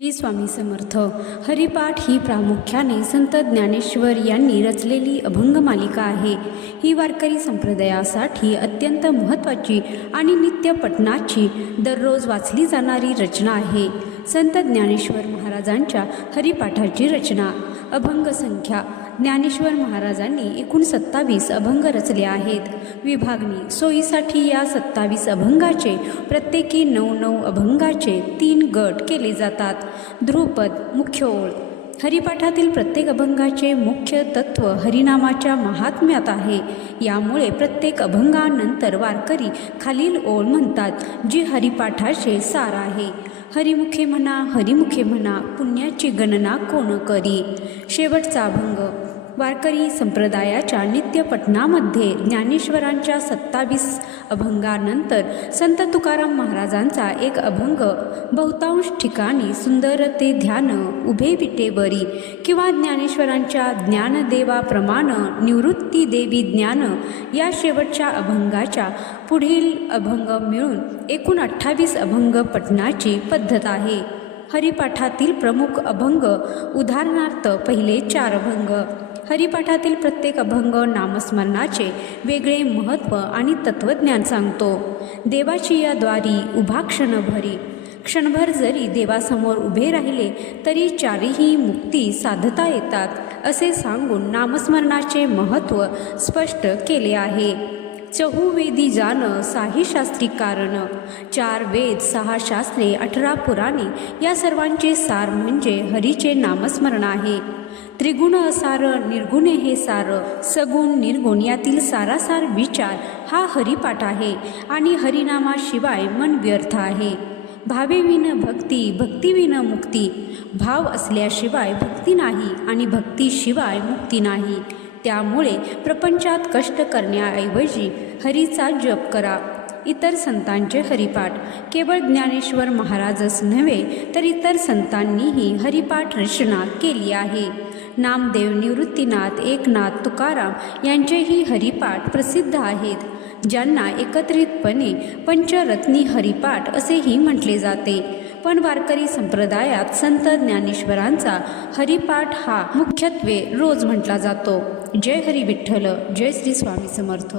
श्री स्वामी समर्थ. हरिपाठ ही प्रामुख्याने संत ज्ञानेश्वर यांनी रचलेली अभंग मालिका आहे. ही वारकरी संप्रदायासाठी अत्यंत महत्त्वाची आणि नित्य पठणाची, दररोज वाचली जाणारी रचना आहे. संत ज्ञानेश्वर महाराजांच्या हरिपाठाची रचना. अभंग संख्या. ज्ञानेश्वर महाराजांनी एकूण 27 अभंग रचले आहेत. विभागणी. सोयीसाठी या 27 अभंगाचे प्रत्येकी 9 अभंगाचे 3 गट केले जातात. ध्रुपद. मुख्य ओळ. हरिपाठातील प्रत्येक अभंगाचे मुख्य तत्व हरिनामाच्या महात्म्यात आहे. यामुळे प्रत्येक अभंगानंतर वारकरी खालील ओळ म्हणतात, जी हरिपाठाचे सार आहे. हरिमुखे म्हणा, हरिमुखे म्हणा, पुण्याची गणना कोण करी. शेवटचा अभंग. वारकरी संप्रदायाच्या नित्यपठणामध्ये ज्ञानेश्वरांच्या 27 अभंगानंतर संत तुकाराम महाराजांचा एक अभंग बहुतांश ठिकाणी सुंदर ते ध्यान उभे विटेवरी किंवा ज्ञानेश्वरांच्या ज्ञानदेवाप्रमाण निवृत्ती देवी ज्ञान या शेवटच्या अभंगाच्या पुढील अभंग मिळून एकूण 28 अभंग पठणाची पद्धत आहे. हरिपाठातील प्रमुख अभंग. उदाहरणार्थ पहिले 4 अभंग. हरिपाठातील प्रत्येक अभंग नामस्मरणाचे वेगळे महत्त्व आणि तत्त्वज्ञान सांगतो. देवाची या द्वारी उभा क्षणभरी. क्षणभर जरी देवासमोर उभे राहिले तरी 4ही मुक्ती साधता येतात असे सांगून नामस्मरणाचे महत्त्व स्पष्ट केले आहे. चहुवेदी जान साही शास्त्री कारण. 4 वेद, 6 शास्त्रे, 18 पुराणे या सर्वांचे सार म्हणजे हरीचे नामस्मरण आहे. त्रिगुण असार, निर्गुणे हे सार, सगुण निर्गुण यातील सारासार विचार हा हरिपाठ आहे. आणि हरिनामाशिवाय मन व्यर्थ आहे. भावेविन भक्ती, भक्तीविन मुक्ती. भाव असल्याशिवाय भक्ती नाही आणि भक्तीशिवाय मुक्ती नाही. त्यामुळे प्रपंचात कष्ट करण्याऐवजी हरीचा जप करा. इतर संतांचे हरिपाठ. केवळ ज्ञानेश्वर महाराजच नव्हे तर इतर संतांनीही हरिपाठ रचना केली आहे. नामदेव, निवृत्तीनाथ, एकनाथ, तुकाराम यांचेही हरिपाठ प्रसिद्ध आहेत, ज्यांना एकत्रितपणे पंचरत्नी हरिपाठ असेही म्हटले जाते. पण वारकरी संप्रदायात संत ज्ञानेश्वरांचा हरिपाठ हा मुख्यत्वे रोज म्हटला जातो. जय हरी विठ्ठल. जय श्री स्वामी समर्थ.